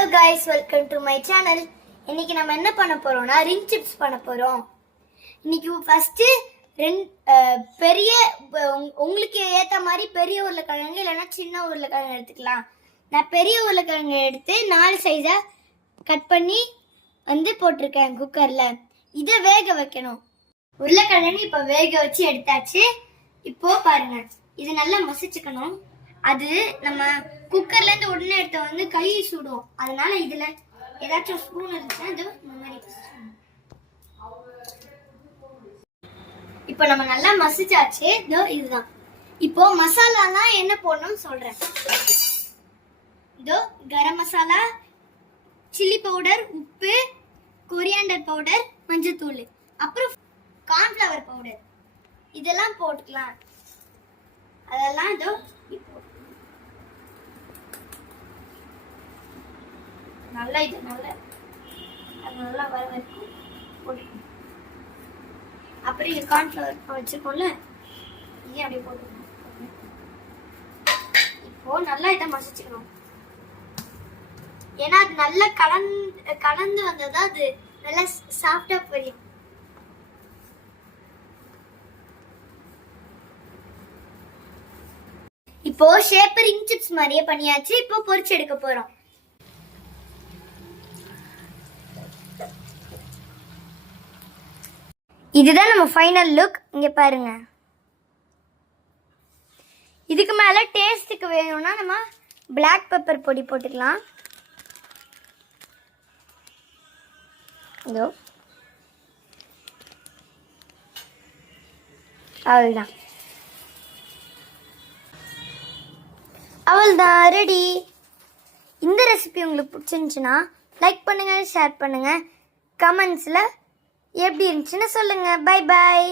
Hello guys, welcome to my channel. இன்னைக்கு நம்ம என்ன பண்ண போறோம்னா ரிங் சிப்ஸ் பண்ண போறோம். இன்னைக்கு ஃபர்ஸ்ட் பெரிய உங்களுக்கு ஏத்த மாதிரி பெரிய உருளைக்கிழங்கு இல்லனா சின்ன உருளைக்கிழங்கு எடுத்துக்கலாம். நான் பெரிய உருளைக்கிழங்கு எடுத்து 4 சைஸா கட் பண்ணி போட்டுருக்கேன் குக்கர்ல. இத வேக வைக்கணும். உருளைக்கிழங்கு இப்ப வேக வச்சு எடுத்தாச்சு. இப்போ பாருங்க. இது நல்லா மசிச்சுக்கணும். அது நம்ம குக்கர்ல இருந்து உடனே எடுத்த கை சுடும். அதனால இதுல ஏதாச்சும் ஸ்பூன் இருந்துச்சுன்னா இந்த மாதிரி இப்போ நம்ம நல்லா மசிச்சாச்சு. இதுதான். இப்போ மசாலாலாம் என்ன போடணும்னு சொல்றேன். கரம் மசாலா, சில்லி பவுடர், உப்பு, கொரியாண்டர் பவுடர், மஞ்சத்தூள், அப்புறம் கார்ன்ஃப்ளவர் பவுடர் இதெல்லாம் போட்டுக்கலாம். அதெல்லாம் இப்போ நல்லா நல்லா வர வரைக்கும் போட்டுக்கணும். அப்புறம் இது கார்ன்ஃப்ளவர் வச்சிருக்கோம்ல, இதையும் அப்படியே போட்டுக்கணும். இப்போ நல்லா இதை மசிச்சுக்கணும். ஏன்னா அது நல்லா கலந்து வந்ததா அது நல்லா சாஃப்டா புரியும். இப்போ ஷேப் ரிங் சிப்ஸ் மாதிரியே பண்ணியாச்சு. இப்போ பொரிச்சு எடுக்க போறோம். இதுதான் நம்ம ஃபைனல் லுக். இங்க பாருங்க. இதுக்கு மேல டேஸ்டுக்கு வேணும்னா நம்ம பிளாக் பெப்பர் பொடி போட்டுக்கலாம். இதோ அவ்வளோதான் ரெடி. இந்த ரெசிபி உங்களுக்கு பிடிச்சிருந்துச்சுன்னா லைக் பண்ணுங்க, ஷேர் பண்ணுங்க, கமெண்ட்ஸில் எப்படி இருந்துச்சுன்னு சொல்லுங்க. Bye bye.